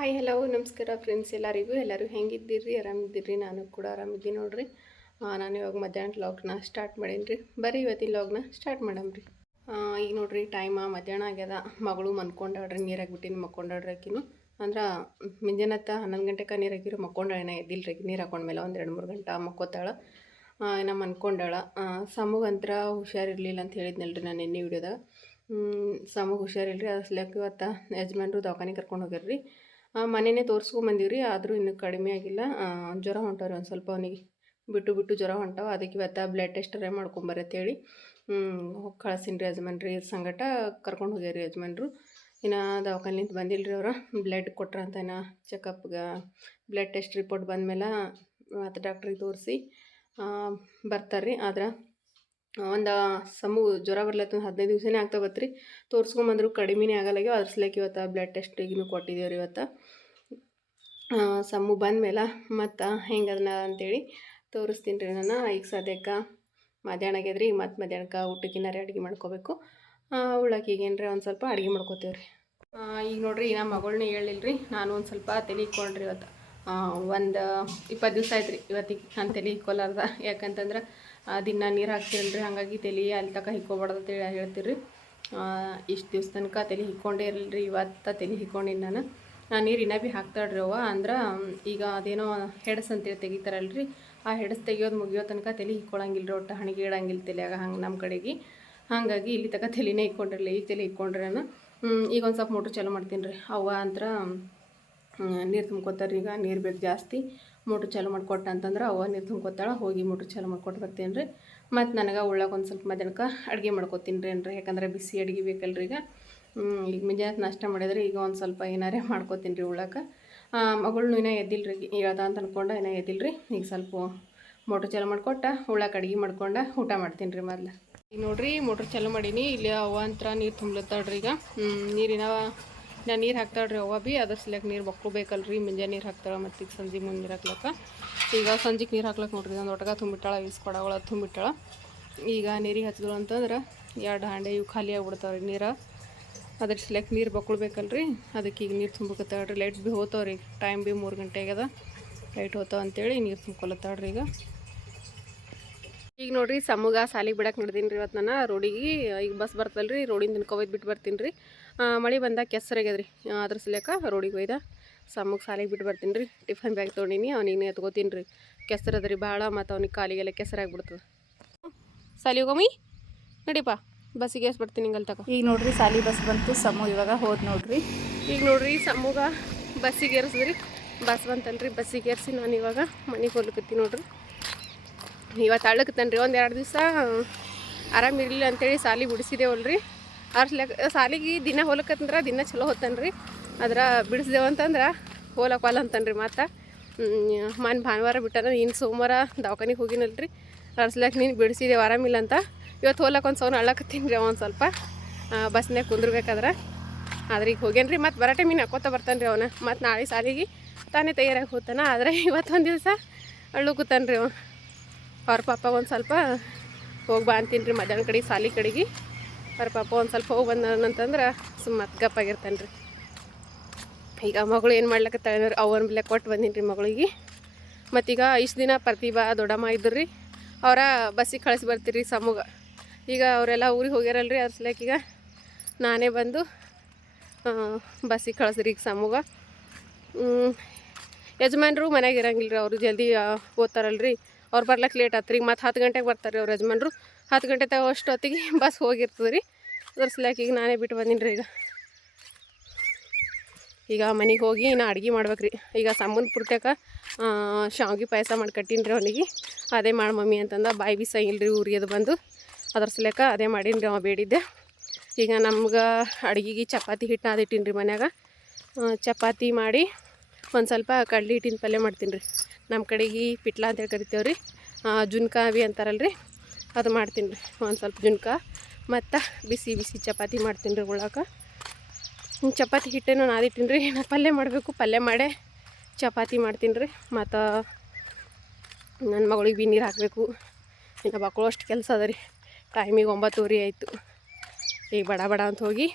Hi hello ನಮಸ್ಕಾರ friends ಎಲ್ಲರಿಗೂ. ಎಲ್ಲರೂ ಹೆಂಗಿದ್ದೀರಿ? ಆರಾಮಿದ್ದೀರಿ? ನಾನು ಕೂಡ ಆರಾಮಿದ್ದೀನಿ ನೋಡಿರಿ. ನಾನು ಇವಾಗ ಮಧ್ಯಾಹ್ನ ಲಾಗ್ನ ಸ್ಟಾರ್ಟ್ ಮಾಡೀನಿ ರೀ ಬರೀ ಇವತ್ತಿನ ಲಾಗ್ನ ಸ್ಟಾರ್ಟ್ ಮಾಡಮ್ರಿ. ರೀ ಈಗ ನೋಡ್ರಿ ಟೈಮ ಮಧ್ಯಾಹ್ನ ಆಗ್ಯದ. ಮಗಳು ಮನ್ಕೊಂಡಾಡ್ರಿ ನೀರಾಗಿ ಬಿಟ್ಟಿನಿ ಮಕ್ಕೊಂಡಾಡ್ರಿ ಆಕಿನೂ ಅಂದ್ರೆ, ಮುಂಜಾನತ್ತ ಹನ್ನೊಂದು ಗಂಟೆಗೆ ನೀರು ಹಾಕಿರೋ ಎದ್ದಿಲ್ಲ ರೀ ನೀರು ಹಾಕೊಂಡ್ಮೇಲೆ ಒಂದು ಎರಡು ಮೂರು ಗಂಟೆ ಮಕ್ಕೋತಾಳ. ಇನ್ನು ಮನ್ಕೊಂಡಾಳ ಸಮಗಂತ್ರ ಹುಷಾರಿರಲಿಲ್ಲ ಅಂತ ಹೇಳಿದ್ನಲ್ರಿ ನಾನು ನಿನ್ನೆ ವಿಡಿಯೋದಾಗ ಸಮಗ್ ಹುಷಾರಿಲ್ರಿ. ಅದ್ಸ್ಲಾಕ ಇವತ್ತು ಯಜಮಾನ್ರು ದವಾಖಾನೆ ಕರ್ಕೊಂಡು ಹೋಗ್ಯಾರ್ರಿ. ಆ, ಮನೆನೇ ತೋರಿಸ್ಕೊಂಬಂದೀವಿ ರೀ ಆದರೂ ಇನ್ನೂ ಕಡಿಮೆ ಆಗಿಲ್ಲ. ಜ್ವರ ಹೊಂಟವ್ರಿ ಒಂದು ಸ್ವಲ್ಪ ಅವನಿಗೆ ಬಿಟ್ಟು ಬಿಟ್ಟು ಜ್ವರ ಹೊಂಟಾವ ಅದಕ್ಕೆ ಇವತ್ತು ಬ್ಲಡ್ ಟೆಸ್ಟರೇ ಮಾಡ್ಕೊಂಬರ್ರಿ ಅಂತೇಳಿ ಹೋಗಿ ಕಳ್ಸೀನಿ ರೀ ಯಜಮಾನ್ರಿ ಸಂಗಟ ಕರ್ಕೊಂಡು ಹೋಗ್ಯಾರಿ ಯಜಮಾನ್ರು. ಇನ್ನು ದವಾಖಾನಿಂದ ಬಂದಿಲ್ಲ ರೀ ಬ್ಲಡ್ ಬ್ಲಡ್ ಕೊಟ್ರಂತ ಇನ್ನು ಚೆಕಪ್ಗೆ ಬ್ಲಡ್ ಟೆಸ್ಟ್ ರಿಪೋರ್ಟ್ ಬಂದಮೇಲೆ ಮತ್ತು ಡಾಕ್ಟ್ರಿಗೆ ತೋರಿಸಿ ಬರ್ತಾರೆ ರೀ ಆದ್ರೆ ಒಂದು ಸಮು ಜ್ವರ ಬರ್ಲತ್ತ ಒಂದು ಹದಿನೈದು ದಿವಸನೇ ಆಗ್ತಾ ಬತ್ರಿ. ತೋರಿಸ್ಕೊಂಬಂದ್ರು ಕಡಿಮೆನೇ ಆಗಲ್ಲಾಗ್ಯಾವ ಅದ್ರ ಸಲಕ್ಕೆ ಇವತ್ತು ಬ್ಲಡ್ ಟೆಸ್ಟಿಗೂ ಕೊಟ್ಟಿದ್ದೀವಿ ರೀ ಇವತ್ತು. ಸಮ್ಮು ಬಂದಮೇಲೆ ಮತ್ತು ಅದನ್ನ ಅಂತೇಳಿ ತೋರಿಸ್ತೀನಿ ರೀ ನಾನು. ಈಗ ಸದ್ಯಕ್ಕೆ ಮಧ್ಯಾಹ್ನ ಆಗ್ಯದ್ರಿ. ಮತ್ತು ಮಧ್ಯಾಹ್ನಕ್ಕೆ ಊಟಕ್ಕಿನ್ನಾರೆ ಅಡುಗೆ ಮಾಡ್ಕೋಬೇಕು. ಉಳ್ಳಾಕಿಗೇನ್ರಿ ಒಂದು ಸ್ವಲ್ಪ ಅಡುಗೆ ಮಾಡ್ಕೋತೀವಿ ರೀ ಈಗ ನೋಡ್ರಿ ನಮ್ಮ ಮಗಳನ್ನ ರೀ ನಾನು ಒಂದು ಸ್ವಲ್ಪ ತಲೆ ಇಕ್ಕೊಂಡ್ರಿ ಇವತ್ತು. ಒಂದು ಇಪ್ಪತ್ತು ದಿವಸ ಆಯ್ತು ರೀ ಇವತ್ತಿಗೆ. ನಾನು ತಲೆ ಇಕ್ಕೊಲಾರ್ದ ಯಾಕಂತಂದ್ರೆ ದಿನ ನೀರು ಹಾಕ್ತಿರಲ್ರಿ ಹಾಗಾಗಿ ತಲೆ ಅಲ್ಲಿ ತನಕ ಹಿಕ್ಕೋಬಾರ್ದು ಹೇಳ್ತೀರಿ ಇಷ್ಟು ದಿವ್ಸ ತನಕ ತಲೆ ಹಿಕ್ಕೊಂಡೇ ಇರಲ್ರಿ, ಇವತ್ತು ತಲೆ ಹಿಕ್ಕೊಂಡಿನಿ ನಾನು. ನಾನು ನೀರು ಇನ್ನೂ ಭೀ ಹಾಕ್ತಾಳ್ರಿ ಅವ ಅಂದ್ರೆ, ಈಗ ಅದೇನೋ ಹೆಡಸ್ ಅಂತೇಳಿ ತೆಗಿತಾರಲ್ರಿ, ಆ ಹೆಡಸ್ ತೆಗಿಯೋದು ಮುಗಿಯೋ ತನಕ ತಲೆ ಹಿಕ್ಕೊಳಂಗಿಲ್ಲ ರೀ ಒಟ್ಟು, ಹಣಿಗೆ ಇಡಂಗಿಲ್ಲ ತಲೆಯಾಗ ಹಂಗೆ ನಮ್ಮ ಕಡೆಗೆ. ಹಾಗಾಗಿ ಇಲ್ಲಿ ತನಕ ತಲೆನೇ ಇಕ್ಕೊಂಡಿರಲಿ ಈಗ ತಲೆ ಇಕ್ಕೊಂಡ್ರೆ ನಾನು ಈಗ ಒಂದು ಸ್ವಲ್ಪ ಮೋಟ್ರ್ ಚಾಲೂ ಮಾಡ್ತೀನಿ ರೀ ಅವ್ವ. ಅಂತ್ರ ನೀರು ತುಂಬ್ಕೊತಾರೆ ಈಗ, ನೀರು ಬೇಕು ಜಾಸ್ತಿ. ಮೋಟ್ರ್ ಚಾಲು ಮಾಡಿಕೊಟ್ಟ ಅಂತಂದ್ರೆ ಅವ ನೀರು ತುಂಬ್ಕೊತಾಳೆ, ಹೋಗಿ ಮೋಟ್ರ್ ಚಾಲು ಮಾಡ್ಕೊಟ್ಟು ಬರ್ತೀನಿ ರೀ ಮತ್ತು ನನಗೆ ಉಳ್ಳಾಗ ಒಂದು ಸ್ವಲ್ಪ ಮಧ್ಯಾಹ್ನಕ್ಕೆ ಅಡುಗೆ ಮಾಡ್ಕೊತೀನಿ ರೀ ಏನ್ರಿ ಯಾಕಂದ್ರೆ ಬಿಸಿ ಅಡುಗೆ ಬೇಕಲ್ರಿ ಈಗ. ಈಗ ಮುಂಜಾನೆ ನಾಷ್ಟ ಮಾಡಿದ್ರೆ ಈಗ ಒಂದು ಸ್ವಲ್ಪ ಏನಾರೇ ಮಾಡ್ಕೊತೀನಿ ರೀ ಉಳ್ಳಾಕ ಮಗಳನ್ನೂ ಇನ್ನೂ ರೀ ಹೇಳ್ದ ಅಂತ ಅಂದ್ಕೊಂಡು ಇನ್ನೂ ರೀ ಈಗ ಸ್ವಲ್ಪ ಮೋಟ್ರ್ ಚಾಲು ಮಾಡ್ಕೊಟ್ಟ, ಉಳ್ಳಾಕ ಅಡುಗೆ ಮಾಡ್ಕೊಂಡು ಊಟ ಮಾಡ್ತೀನಿ ರೀ ಮೊದ್ಲು. ಈಗ ನೋಡ್ರಿ, ಮೋಟ್ರ್ ಚಾಲು ಮಾಡೀನಿ, ಇಲ್ಲಿ ಅವ ಅಂತರ ನೀರು ತುಂಬ್ಲತ್ತಾಳ್ರಿ ಈಗ. ನೀರಿನ ನಾ ನೀರು ಹಾಕ್ತಾಳ್ರಿ ಅವ್ವ ಭೀ ಅದ್ರ ಸಲಕ್ಕೆ ನೀರು ಬಕ್ಕೋಬೇಕಲ್ರಿ ಮುಂಜಾನೆ ನೀರು ಹಾಕ್ತಾಳೆ ಮತ್ತು ಈಗ ಸಂಜೆ ಮುಂದೆ ನೀರು ಹಾಕ್ಲಕ್ಕ. ಈಗ ಸಂಜೆಗೆ ನೀರು ಹಾಕ್ಲಕ್ಕೆ ನೋಡ್ರಿ, ಒಂದು ಒಟಗ ತುಂಬಿಟ್ಟಾಳ ಇಸ್ಕೊಡಗಳ ತುಂಬಿಟ್ಟಾಳ. ಈಗ ನೀರಿಗೆ ಹಚ್ಚಿದ್ರು ಅಂತಂದ್ರೆ ಎರಡು ಹಾಂಡೆ ಇವು ಖಾಲಿ ಆಗ್ಬಿಡ್ತಾವ್ರಿ ನೀರು. ಅದ್ರ ಸಲಕ್ಕೆ ನೀರು ಬಕ್ಕೊಳ್ಬೇಕಲ್ರಿ ಅದಕ್ಕೆ ಈಗ ನೀರು ತುಂಬಕತ್ತಾಳ್ರಿ ಲೈಟ್ ಭೀ ಹೋತಾವ್ರಿ ಟೈಮ್ ಭೀ ಮೂರು ಗಂಟೆ ಆಗ್ಯದ. ಲೈಟ್ ಹೋತಾವ ಅಂತೇಳಿ ನೀರು ತುಂಬ್ಕೊಲತ್ತಾಳ್ರಿ ಈಗ. ಈಗ ನೋಡ್ರಿ, ಸಮುಗ ಸಾಲಿಗೆ ಬಿಡಕ್ಕೆ ನೋಡ್ದೀನಿ ರೀ ಇವತ್ತು ನಾನು, ರೋಡಿಗೆ ಈಗ ಬಸ್ ಬರ್ತಲ್ಲ ರೀ ರೋಡಿಂದ ತಿನ್ಕೊಬೈದು ಬಿಟ್ಟು ಬರ್ತೀನಿ ರೀ ಮಳೆ ಬಂದಾಗ ಕೆಸರಾಗ್ಯದ ರೀ ಅದ್ರ ಸಲಕ ರೋಡಿಗೆ ಒಯ್ದ. ಸಮ್ಮಗೆ ಸಾಲಿಗೆ ಬಿಟ್ಟು ಬರ್ತೀನಿ ರೀ ಟಿಫನ್ ಬ್ಯಾಗ್ ತೊಗೊಂಡಿನಿ ಅವನಿಗೆ ಎತ್ಕೋತೀನಿ ರೀ ಕೆಸರದ ರೀ ಭಾಳ ಮತ್ತು ಅವ್ನಿಗೆ ಕಾಲಿಗೆಲ್ಲ ಕೆಸರಾಗ್ಬಿಡ್ತದೆ. ಸಾಲಿಗೊಮ್ಮಿ ನಡಿಪ್ಪ ಬಸ್ಸಿಗೆ ಎಷ್ಟು ಬರ್ತೀನಿ ಹಿಂಗಲ್ ತಗೋ ಈಗ ನೋಡ್ರಿ ಸಾಲಿ ಬಸ್ ಬಂತು ಸಮು ಇವಾಗ ಹೋದ್ ನೋಡ್ರಿ. ಈಗ ನೋಡ್ರಿ ಸಮೂಗ ಬಸ್ಸಿಗೆ ಏರಿಸಿದ್ರಿ. ಬಸ್ ಬಂತಲ್ರಿ ಬಸ್ಸಿಗೆ ಏರಿಸಿ ನಾನು ಇವಾಗ ಮನೆಗೆ ಹೋಗ್ಲಿಕ್ಕತ್ತೀನಿ ನೋಡ್ರಿ. ಇವತ್ತು ಅಳ್ಳಕತ್ತೇನೆ ರೀ ಒಂದು ಎರಡು ದಿವಸ ಆರಾಮಿರಲಿಲ್ಲ ಅಂತೇಳಿ ಸಾಲಿ ಬಿಡಿಸಿದೇವಲ್ರಿ. ಅರ್ಸ್ಲಾಕ ಸಾಲಿಗೆ ದಿನ ಹೋಲಕತ್ತಂದ್ರೆ ದಿನ ಚಲೋ ಹೋತಾನೆ ರೀ ಅದ್ರ ಬಿಡಿಸ್ದೇವಂತಂದ್ರೆ ಹೋಲಕ್ವಲ್ಲ ಅಂತನ್ರಿ ಮತ್ತು ಮನ್ ಭಾನುವಾರ ಬಿಟ್ಟಾರ ಇನ್ನು ಸೋಮವಾರ ದವಾಖಾನಿಗೆ ಹೋಗಿನಲ್ರಿ. ಅರ್ಸ್ಲಕ್ಕೆ ನೀನು ಬಿಡಿಸಿದೇವು ಆರಾಮಿಲ್ಲ ಅಂತ. ಇವತ್ತು ಹೋಲಕ್ಕೆ ಒಂದು ಸೌನ್ ಅಳಕತ್ತೀನಿ ರೀ ಒಂದು ಸ್ವಲ್ಪ. ಬಸ್ನಾಗ ಕುಂದ್ರಬೇಕಾದ್ರೆ. ಆದ್ರೆ ಈಗ ಹೋಗ್ಯಾನ್ರಿ ಮತ್ತು ಬರೋ ಇನ್ನು ಹಾಕೋತ ಬರ್ತಾನೆ ರೀ ಅವನ. ಮತ್ತು ನಾಳೆ ಸಾಲಿಗೆ ತಾನೇ ತಯಾರಾಗಿ ಹೋಗ್ತಾನೆ. ಆದರೆ ಇವತ್ತು ಒಂದು ದಿವಸ ಕೂತಾನೆ ರೀ ಅವ. ಅವ್ರ ಪಾಪ ಒಂದು ಸ್ವಲ್ಪ ಹೋಗಿ ಬಾ ಅಂತೀನಿ ರೀ ಮಧ್ಯಾಹ್ನ ಕಡೆಗೆ, ಸಾಲಿ ಕಡೆಗೆ. ಅವ್ರ ಪಾಪ ಒಂದು ಸ್ವಲ್ಪ ಹೋಗಿ ಬಂದಂತಂದ್ರೆ ಸುಮ್ಮ ಗಪ್ಪಾಗಿರ್ತಾನೆ ರೀ. ಈಗ ಮಗಳು ಏನು ಮಾಡ್ಲಕತ್ತಾಳೆ ಅವನ ಮೇಲೆ ಕೊಟ್ಟು ಬಂದೀನಿ ರೀ ಮಗಳಿಗೆ. ಮತ್ತೀಗ ಇಷ್ಟು ದಿನ ಪ್ರತಿಭಾ ದೊಡ್ಡಮ್ಮ ಇದ್ದರು ರೀ. ಅವರ ಬಸ್ಸಿಗೆ ಕಳಿಸಿ ಬರ್ತೀರಿ ಸಮೂಗ. ಈಗ ಅವರೆಲ್ಲ ಊರಿಗೆ ಹೋಗ್ಯಾರಲ್ರಿ ಅದ್ರ ಈಗ ನಾನೇ ಬಂದು ಬಸ್ಸಿಗೆ ಕಳಿಸ್ರಿ ಈಗ ಸಮೂಗ. ಯಜಮಾನ್ರು ಮನೆಗೆ ಇರಂಗಿಲ್ಲ ರೀ ಅವರು ಜಲ್ದಿ ಓದ್ತಾರಲ್ರಿ. ಅವ್ರು ಬರ್ಲಕ್ಕೆ ಲೇಟ್ ಆತ್ರಿ. ಈಗ ಮತ್ತು ಹತ್ತು ಗಂಟೆಗೆ ಬರ್ತಾರೆ ರೀ ಅವ್ರ ಯಜಮಾನ್ರು. ಹತ್ತು ಗಂಟೆ ತಗೋ ಅಷ್ಟೊತ್ತಿಗೆ ಬಸ್ ಹೋಗಿರ್ತದೆ ರೀ. ಅದ್ರ ಸಲಕ್ಕೆ ಈಗ ನಾನೇ ಬಿಟ್ಟು ಬಂದೀನಿ ರೀ ಈಗ. ಈಗ ಮನೆಗೆ ಹೋಗಿ ನಾ ಅಡುಗೆ ಮಾಡ್ಬೇಕು ರೀ. ಈಗ ಸಂಬಂಧ ಪುರ್ತಕ ಶಾವ್ಗೆ ಪಾಯಸ ಮಾಡಿ ಕಟ್ಟೀನಿ ರೀ ಅವನಿಗೆ. ಅದೇ ಮಾಡಿ ಮಮ್ಮಿ ಅಂತಂದ, ಬಾಯಿ ಬಿಸ ಇಲ್ರಿ ಊರಿಗೆ ಅದು ಬಂದು. ಅದ್ರ ಸಲಕ ಅದೇ ಮಾಡೀನಿ ರೀ ಅವ ಬೇಡಿದ್ದೆ. ಈಗ ನಮ್ಗೆ ಅಡುಗೆಗೆ ಚಪಾತಿ ಹಿಟ್ಟು ಇಟ್ಟೀನಿ ರೀ ಮನ್ಯಾಗ. ಚಪಾತಿ ಮಾಡಿ ಒಂದು ಸ್ವಲ್ಪ ಕಡ್ಲಿ ಹಿಟ್ಟಿನ ಪಲ್ಯ ಮಾಡ್ತೀನಿ ರೀ. ನಮ್ಮ ಕಡೆಗೆ ಪಿಟ್ಲ ಅಂತೇಳಿ ಕರಿತೇವೆ ರೀ ಜುನ್ಕಾವಿ ಅಂತಾರಲ್ರಿ. ಅದು ಮಾಡ್ತೀನಿ ರೀ. ಒಂದು ಸ್ವಲ್ಪ ಜುನ್ಕ, ಮತ್ತು ಬಿಸಿ ಬಿಸಿ ಚಪಾತಿ ಮಾಡ್ತೀನಿ ರೀ ಉಳ್ಳಾಕ. ಚಪಾತಿ ಹಿಟ್ಟೇನೋ ನಾದಿಟ್ಟಿನಿ ರೀ. ನಾ ಪಲ್ಯ ಮಾಡಬೇಕು, ಪಲ್ಯ ಮಾಡೇ ಚಪಾತಿ ಮಾಡ್ತೀನಿ ರೀ. ಮತ್ತು ನನ್ನ ಮಗಳಿಗೆ ಬಿ ನೀರು ಹಾಕಬೇಕು. ಇನ್ನು ಮಕ್ಕಳು ಅಷ್ಟು ಕೆಲಸ ಅದ ರೀ. ಟೈಮಿಗೆ ಒಂಬತ್ತುವರೆ ಆಯಿತು. ಈಗ ಬಡ ಬಡ ಅಂತ ಹೋಗಿ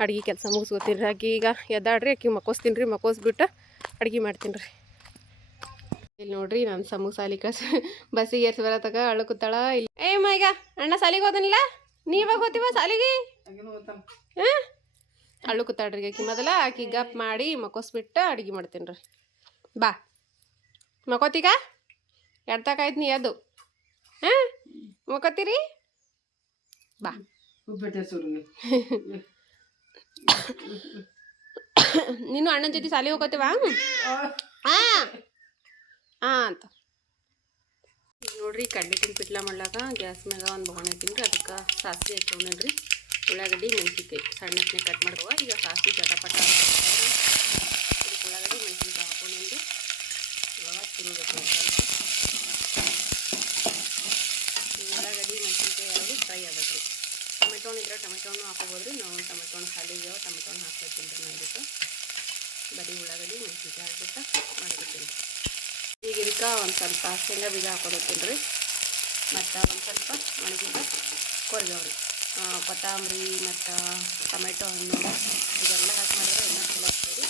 ಅಡ್ಗೆ ಕೆಲಸ ಮುಗಿಸ್ಕೋತೀನಿ ರೀ. ಆಕೆ ಈಗ ಎದ್ದಾಡ್ರಿ ಆಕೆ ಮಕ್ಕೋಸ್ತೀನಿ ರೀ. ಮಕ್ಕೋಸ್ಬಿಟ್ಟು ಅಡ್ಗೆ ಮಾಡ್ತೀನಿ ರೀ. ಇಲ್ಲಿ ನೋಡ್ರಿ ನಾನು ಸಮೂಹ ಸಾಲಿ ಕಳ್ಸ ಬಸ್ಸಿಗೆ ಏರ್ಸಿ ಬರತಕ ಅಳು ಕೂತಾಳ ಇಲ್ಲಿ. ಏ ಮೈಗ ಅಣ್ಣ ಸಾಲಿಗೆ ಹೋದನಿಲ್ಲ? ನೀ ಇವಾಗ ಹೋತಿವ ಸಾಲಿಗೆ? ಹಾಂ? ಅಳು ಕೂತಾಳ್ರಿ ಆಕಿ ಮೊದಲ ಆಕಿ ಗಪ್ ಮಾಡಿ ಮಕ್ಕೋಸ್ಬಿಟ್ಟು ಅಡ್ಗೆ ಮಾಡ್ತೀನಿ ರೀ ಬಾ. ಮಕ್ಕೋತೀಗ? ಎಡ್ತಕಾಯ್ತು ನೀ ಅದು ಹಾಂ? ಮಕ್ಕೋತೀರಿ? ಬಾ. ನೀನು. ಅಣ್ಣನ ಜೊತೆ ಸಾಲಿಗೆ ಹೋಗತ್ತೀವ ಹಾಂ ಹಾಂ ಅಂತ. ನೋಡಿರಿ ನೋಡ್ರಿ ತಿನ್ ಪಿಟ್ಲ ಮಾಡ್ಲಾಕ ಗ್ಯಾಸ್ ಮ್ಯಾಗ ಒಂದು ಬೊಗಣೆ ರೀ ಅದಕ್ಕೆ ಸಾಸಿವೆ ಹಾಕ್ಕೊಂಡ್ರಿ ಉಳ್ಳಾಗಡ್ಡಿ, ಮೆಣಸಿನ್ಕಾಯಿ ಸಣ್ಣಕ್ಕೆ ಕಟ್ ಮಾಡ್ಕೋ ಈಗ ಸಾಸಿವೆ ಚಟಪಟ. ಇದಕ್ಕೆ ಉಳ್ಳಾಗಡ್ಡಿ, ಮೆಣಸಿನ್ಕಾಯಿ ಹಾಕೊಂಡ್ರಿ ಇವಾಗ ಈ ಉಳ್ಳಾಗಡ್ಡಿ, ಮೆಣಸಿನ್ಕಾಯಿ ಎರಡು ಫ್ರೈ ಆಗಬೇಕು ಟೊಮೆಟೊ ಇದ್ರೆ ಟೊಮೆಟೊನು ಹಾಕೋಬೋದ್ರಿ ನಾವು ಟೊಮೆಟೊ ಖಾಲಿಗೆ ಟೊಮೆಟೋನ ಹಾಕ್ಬೇಕು ನಾನು ಇದಕ್ಕೆ. ಬರೀ ಉಳ್ಳಾಗಡ್ಡಿ, ಮೆಣಸಿನ್ಕಾಯಿ ಹಾಕ್ಬಿಟ್ಟು ಮಾಡಿಬಿಡ್ತೀನಿ. ಈಗ ಇದಕ್ಕೆ ಒಂದು ಸ್ವಲ್ಪ ಶೇಂಗಾ ಬೀಜ ಹಾಕೊಳತ್ತೀನಿ ರೀ. ಮತ್ತು ಒಂದು ಸ್ವಲ್ಪ ಒಣಗಿದ ಕೊರಿಗವ್ರಿ ಕೊತ್ತಂಬರಿ ಮತ್ತು ಟೊಮೆಟೊ ಹಣ್ಣು ಇದೆಲ್ಲ ಹಾಕಿ ಮಾಡಿದ್ರೆ ಇನ್ನೂ ಚಲೋ ಆಗ್ತದೆ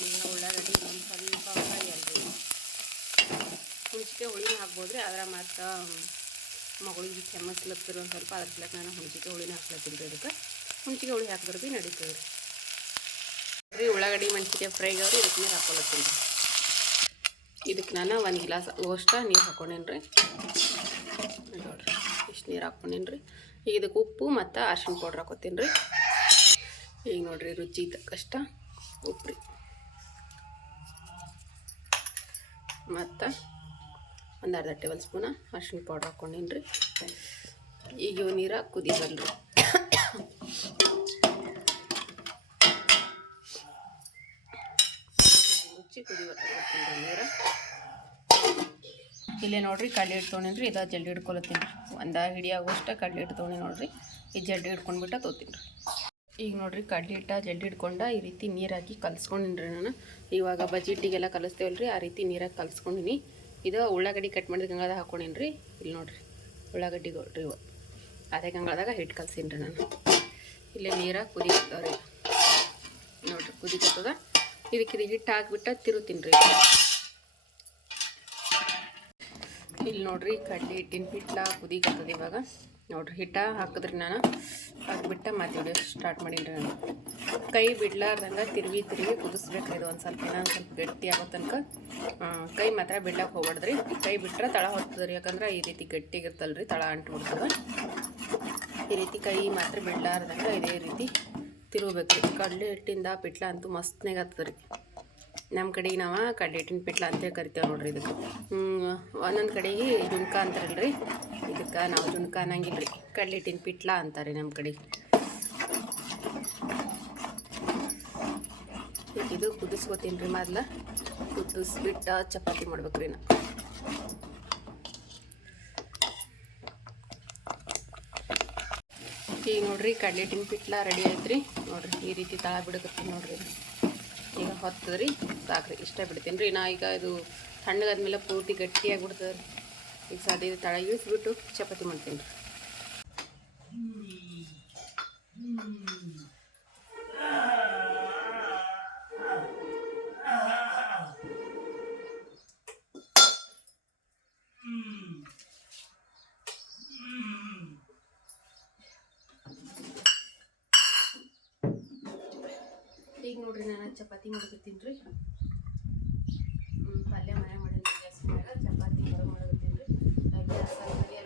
ಈಗ ಉಳ್ಳಾಗಡ್ಡಿ ಒಂದು ಸ್ವಲ್ಪ ಫ್ರೈ ಅಲ್ರಿ. ಹುಣಸಿಕೆ ಹುಳಿನೂ ಹಾಕ್ಬೋದು ರೀ ಆದ್ರೆ ಮತ್ತು ಮಗಳಿಗೆ ಕೆಮ್ಮಸ್ಲತ್ತಿರೋ ಒಂದು ಸ್ವಲ್ಪ ಅದ್ರ ಸಲಕ್ಕೆ ನಾನು ಹುಣಸಿಕೆ ಹುಳಿನ ಹಾಕ್ಲತ್ತೀನಿ ರೀ ಅದಕ್ಕೆ. ಹುಣ್ಚಿಕೆ ಹುಳಿ ಹಾಕಿದ್ರೆ ಭೀ ನಡೀತದೆ ರೀ. ರೀ ಉಳ್ಳಾಗಡ್ಡಿ ಮೆಣಸಿನ್ಕಾಯಿ ಫ್ರೈಗೆ ಅವ್ರಿ ಇದಕ್ಕೆ ನೀರು ಹಾಕೊಳತ್ತೀನಿ. ಇದಕ್ಕೆ ನಾನು ಒಂದು ಗ್ಲಾಸ್ ಅಷ್ಟು ನೀರು ಹಾಕೊಂಡೇನಿ ರೀ ನೋಡ್ರಿ, ಇಷ್ಟು ನೀರು ಹಾಕ್ಕೊಂಡೇನಿ ರೀ ಈಗ ಇದಕ್ಕೆ ಉಪ್ಪು ಮತ್ತು ಅರ್ಶಿಣ ಪೌಡ್ರ್ ಹಾಕೋತೀನಿ ರೀ ಈಗ ನೋಡ್ರಿ ರುಚಿ ತಕ್ಕಷ್ಟ ಉಪ್ಪು ರೀ. ಮತ್ತು ಒಂದು ಅರ್ಧ ಟೇಬಲ್ ಸ್ಪೂನ ಅರ್ಶಿಣ ಪೌಡ್ರ್ ಹಾಕ್ಕೊಂಡೀನಿ ರೀ ಈಗ ಇವು ನೀರು ಕುದಿಬಲ್ರಿ. ಮುಚ್ಚಿ ಕುದಿ ಬರ್ತೀನಿ ನೀರು ಇಲ್ಲೇ ನೋಡ್ರಿ, ಕಡ್ಲೆ ಹಿಟ್ಟು ತೊಗೊಂಡಿನಿ ರೀ ಇದು ಜಲ್ದಿ ಹಿಡ್ಕೊಳತ್ತೀನಿ. ಒಂದು ಹಿಡಿಯಾಗೋಷ್ಟು ಕಡ್ಲೆ ಇಟ್ಕೊಂಡು ನೋಡ್ರಿ. ಈ ಜಲ್ದಿ ಹಿಡ್ಕೊಂಡ್ಬಿಟ್ಟು ತೋತೀನಿ. ಈಗ ನೋಡ್ರಿ, ಕಡ್ಲೆ ಹಿಟ್ಟ ಜಲ್ದಿ ಹಿಡ್ಕೊಂಡ ಈ ರೀತಿ ನೀರು ಹಾಕಿ ಕಲ್ಸ್ಕೊಂಡಿನಿ ರೀ ನಾನು. ಇವಾಗ ಬಜೆಟಿಗೆಲ್ಲ ರೀ ಆ ರೀತಿ ನೀರಾಗಿ ಕಲ್ಸ್ಕೊಂಡಿನಿ. ಇದು ಉಳ್ಳಾಗಡ್ಡಿ ಕಟ್ ಮಾಡಿದ ಗಂಗಾದ ರೀ ಇಲ್ಲಿ ನೋಡ್ರಿ, ಉಳ್ಳಾಗಡ್ಡಿ ರೀ ಇವು. ಅದೇ ಗಂಗಾದಾಗ ಹಿಟ್ಟು ಕಲ್ಸೀನಿ ರೀ ನಾನು. ಇಲ್ಲೇ ನೀರಾಗಿ ಕುದಿ ನೋಡ್ರಿ ಕುದಿಕತ್ತದ ಇದಕ್ಕೆ ಇದು ಹಿಟ್ಟು ಹಾಕ್ಬಿಟ್ಟು ತಿರುತ್ತೀನಿ ರೀ. ಇಲ್ಲಿ ನೋಡ್ರಿ ಕಡ್ಲೆ ಹಿಟ್ಟಿನ ಹಿಟ್ಲ ಕುದಿಕತ್ತದ ಇವಾಗ. ನೋಡ್ರಿ ಹಿಟ್ಟ ಹಾಕಿದ್ರಿ ನಾನು. ಹಾಕ್ಬಿಟ್ಟು ಮತ್ತೆ ವಿಡಿಯೋ ಸ್ಟಾರ್ಟ್ ಮಾಡೀನಿ ರೀ ನಾನು. ಕೈ ಬಿಡ್ಲಾರ್ದಂಗೆ ತಿರುವಿ ತಿರುವಿ ಕುದಿಸ್ಬೇಕ್ರಿ ಇದು ಒಂದು ಸ್ವಲ್ಪ, ಇನ್ನೊಂದು ಸ್ವಲ್ಪ ಗಟ್ಟಿ ಆಗೋ ತನಕ. ಕೈ ಮಾತ್ರ ಬಿಡ್ಲಕ್ಕೆ ಹೋಗ್ಬಾರ್ದ್ರಿ ಕೈ ಬಿಟ್ರೆ ತಳ ಹೊತ್ತದ್ರಿ ಯಾಕಂದ್ರೆ ಈ ರೀತಿ ಗಟ್ಟಿಗಿರ್ತಲ್ರಿ, ತಳ ಅಂಟು ಬಿಡ್ತದೆ ಈ ರೀತಿ ಕೈ ಮಾತ್ರ ಬಿಡ್ಲಾರ್ದಂಗೆ ಇದೇ ರೀತಿ ತಿರುಗಬೇಕು. ರೀ ಕಡಲೆ ಹಿಟ್ಟಿಂದ ಪಿಟ್ಲ ಅಂತೂ ಮಸ್ತ್ನಾಗ ಆಗ್ತದೆ ರೀ ನಮ್ಮ ಕಡೆಗೆ ನಾವು ಕಡಲೆ ಹಿಟ್ಟಿನ ಪಿಟ್ಲ ಅಂತೇಳಿ ಕರಿತೇವೆ ನೋಡ್ರಿ ಇದಕ್ಕೆ. ಒಂದೊಂದು ಕಡೆಗೆ ಜುಣ್ಕ ರೀ ಇದಕ್ಕೆ ನಾವು ಜುಣ್ಕ ಅನ್ನಂಗಿಲ್ಲ ರೀ ಕಡಲೆ ಹಿಟ್ಟಿನ ಪಿಟ್ಲ ಅಂತಾರೆ ನಮ್ಮ ಕಡೆಗೆ. ಇದು ಕುದಿಸ್ಕೊತೀನಿ ರೀ ಮೊದ್ಲು. ಕುದಿಸ್ಬಿಟ್ಟು ಚಪಾತಿ ಮಾಡ್ಬೇಕು ರೀ ನಾ ಈಗ ನೋಡ್ರಿ ಕಡಲೆ ಹಿಟ್ಟಿನ ಪಿಟ್ಲ ರೆಡಿ ಐತ್ರಿ. ನೋಡ್ರಿ, ಈ ರೀತಿ ತಳ ಬಿಡಕತ್ತೀನಿ ನೋಡ್ರಿ. ಈಗ ಹೊತ್ತದ್ರಿ, ಸಾಕ್ರಿ. ಇಷ್ಟ ಬಿಡ್ತೀನಿ ರೀ ನಾ ಈಗ ಇದು ತಣ್ಣಗಾದ್ಮೇಲೆ ಪೂರ್ತಿ ಗಟ್ಟಿಯಾಗಿ ಬಿಡ್ತದೆ ಈಗ ಸದ್ಯದ ತಳ ಇಳಿಸ್ಬಿಟ್ಟು ಚಪಾತಿ ಮಾಡ್ತೀನಿ ರೀ ಈಗ ನೋಡ್ರಿ ನಾನು ಚಪಾತಿ ಮಾಡ್ಕೊತೀನಿ ರೀ ಪಲ್ಯ ಮನೆ ಮಾಡಿದ್ರಿ ಗ್ಯಾಸ್ ಮ್ಯಾಗ ಚಪಾತಿ ಹೊರ ಮಾಡಕತ್ತೀನಿ ರೀ ಗ್ಯಾಸ್ ಅಲ್ಲಿ ಎಲ್ಲ ಬಂದ ಯಾವಾಗ ಪಲ್ಯ ಗೊತ್ತಿಲ್ಲ ರೀ ಮತ್ತದು ಅದಕ್ಕೆ ಚಪಾತಿ ಇಲ್ಲೇ ಹೊರ ಮಾಡಿದ್ರೆ ಹೇಳಿ ಚಪಾತಿ ಹೊರ ಮಾಡ್ಕೊತೀನಿ ರೀ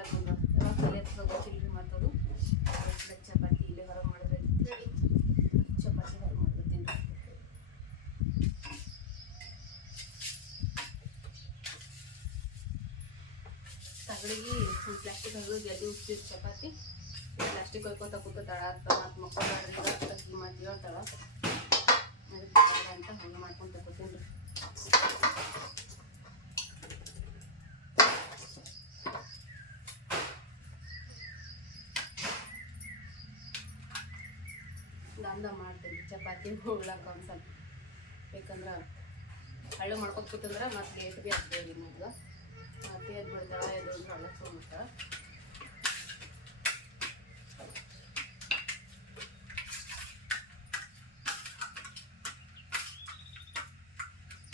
ತಗಡಿಗೆ ಪ್ಲಾಸ್ಟಿಕ್ ಹಾಕೋದು ಜಲ್ದಿ ಉಪ್ಪಿರ್ ಚಪಾತಿ. ಪ್ಲಾಸ್ಟಿಕ್ ಹೊಯ್ಕೊತ ಕೂತ ಅಂತ ಮತ್ತು ಮಕ್ಕಳು ಅದಕ್ಕೆ ಬೇಡ ಅಂತ ಹಂಗೆ ಮಾಡ್ಕೊಂಡು ತಗೋತೀನಿ ಚಂದ ಮಾಡ್ತೀನಿ ಚಪಾತಿ ಹೋಗ್ಲಾಕ ಒಂದು ಸ್ವಲ್ಪ ಯಾಕಂದ್ರೆ ಹಳ್ಳು ಮಾಡ್ಕೊಂಡು ಕೂತಂದ್ರೆ ಮತ್ತು ಗೇಟ್ ಭೀ ಹಾಕ್ತೇವೆ ನಿಮ್ಗೆ ಮತ್ತೆ ಅದು ಬಿಡ್ತಾಳೆ ಎದು ಹಳ್ಳ ತೊಗೊಂಡ್ಬಿಡ್ತಾಳೆ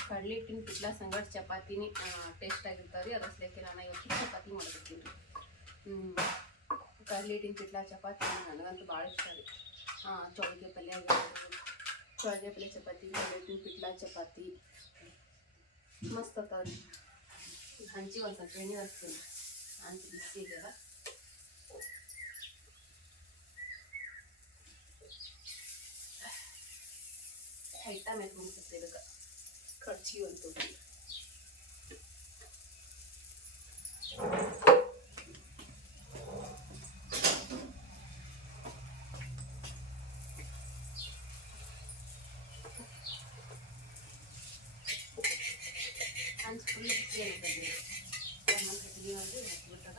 ಕಡ್ಲಿ ಹಿಟ್ಟಿನ ಕಿಟ್ಲ ಸಂಗಡ ಚಪಾತಿನಿ ಟೇಸ್ಟ್ ಆಗಿರ್ತಾವೆ ರೀ ಸಲಕ್ಕೆ ನಾನು ಇವತ್ತು ಚಪಾತಿ ಮಾಡ್ಬಿಡ್ತೀನಿ ರೀ ಹಿಟ್ಟಿನ ಕಿಟ್ಲ ಚಪಾತಿ ನನಗಂತೂ ಭಾಳ ಇಷ್ಟ ರೀ ಚೌಳಿಗೆ ಪಲ್ಯ ಆಗಿರ್ಬೋದು ಚೌಳಿಗೆ ಪಲ್ಯ ಚಪಾತಿ ಕಡ್ಲಿ ಹಿಟ್ಟಿನ ಪಿಟ್ಲ ಚಪಾತಿ ಮಸ್ತ್ ಅತ್ತಾವ ರೀ ಹಂಚಿ ಒಂದು ಸ್ವಲ್ಪ ಎಣ್ಣೆ ಹಾಕ್ತೀನಿ ಹಂಚಿ ಬಿಸಿ ಆಗ್ಯದ ಹೈಟ ಮೆತ್ಕೊಂಡ್ಬಿಡ್ತೈತೆ ಇದಕ್ಕೆ ಕಡ್ಚಿ ಒಂದು ಹಂಚಿ ಫುಲ್ ಬಿಸಿ ಆಗಿರ್ತದೆ ಒಂದು ಕಟ್ಟಿಗೆ ಒಂದು ಹಾಕ್ಬಿಟ್ಟದ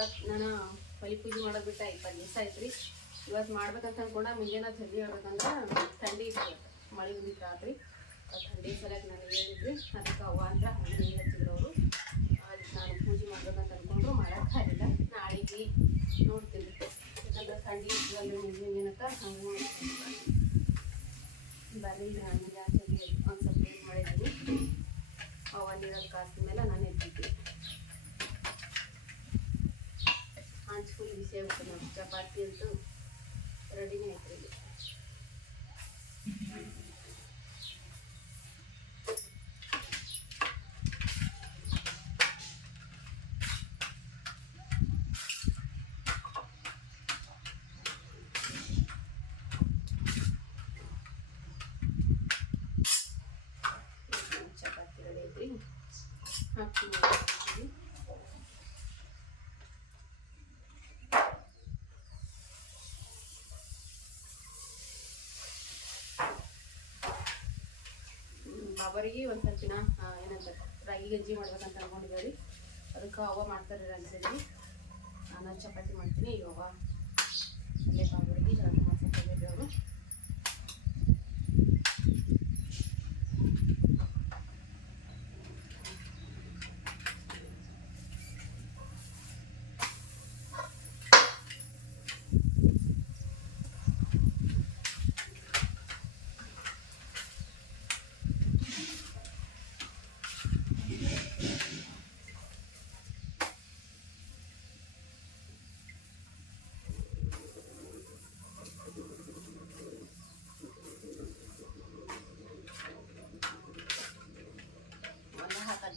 ಇವತ್ತು ನಾನು ಬಲಿ ಪೂಜೆ ಮಾಡೋದು ಬಿಟ್ಟು ಇಪ್ಪತ್ತು ದಿವಸ ಐತ್ರಿ ಇವತ್ತು ಮಾಡ್ಬೇಕಂತ ಅನ್ಕೊಂಡ ಮುಂಜಾನೆ ಜಲ್ದಿ ಹೇಳ್ಬೇಕಂದ್ರೆ ಥಂಡಿ ಇತ್ತು. ಮಳೆ ಬಂದಿತ್ತು ರಾತ್ರಿ. ಥಂಡಿ ಸಲಕ್ಕೆ ನಾನು ಹೇಳಿದ್ರಿ. ಅದಕ್ಕೆ ಅವ್ವ ಅಂತ ಹಣ್ಣು ಹಚ್ಚಿದ್ರು ಅವರು ಅದಕ್ಕೆ ನಾನು ಪೂಜೆ ಮಾಡ್ಬೇಕಂತ ಅನ್ಕೊಂಡ್ರು ಮಾಡೋಕ್ಕಾಗಿಲ್ಲ ನಾಳೆಗೆ ನೋಡ್ತೀನಿ. ಯಾಕಂದ್ರೆ ಥಂಡಿ ಇತ್ತು ಅಲ್ಲಿ ಮುಂಜಾನೆನಕ ಹಂಗೆ ಬರ್ರಿ ಹಣ್ಣು ಜಾಸ್ತಿ ಒಂದು ಸ್ವಲ್ಪ ಮಾಡಿದ್ದೀನಿ. ಅವ್ವ ನೀರಲ್ಲಿ ಕಾಸಿದ ಮೇಲೆ ನಾನು ಎದ್ದಿದ್ದೆ. ಹಂಚ್ ಫುಲ್ ಬಿಸಿ ಆಗುತ್ತೆ ನೋಡಿ ಚಪಾತಿ ಅಂತೂ ರೆಡಿನೇ ಐತ್ರಿ ಇಲ್ಲಿ ಚಪಾತಿ ರೆಡಿ ಐತ್ರಿ ಹಾಕ್ತೀನಿ. ಬಾಬರಿಗೆ ಒಂದು ದಿನ ಏನಂತ ರಾಗಿ ಗಂಜಿ ಮಾಡ್ಬೇಕಂತ ಅನ್ಕೊಂಡಿದ್ದೀವಿ ರೀ. ಅದಕ್ಕೆ ಅವ ಮಾಡ್ತಾರೆ ಗಂಜಿ ನಾನು ಚಪಾತಿ ಮಾಡ್ತೀನಿ ಈಗ ಅವ್ವ ಅಲ್ಲೇ ಬಾಬರಿಗೆ ಜಳಕ ಮಾಡ್ಸಕ್ಕೆ ಅವರು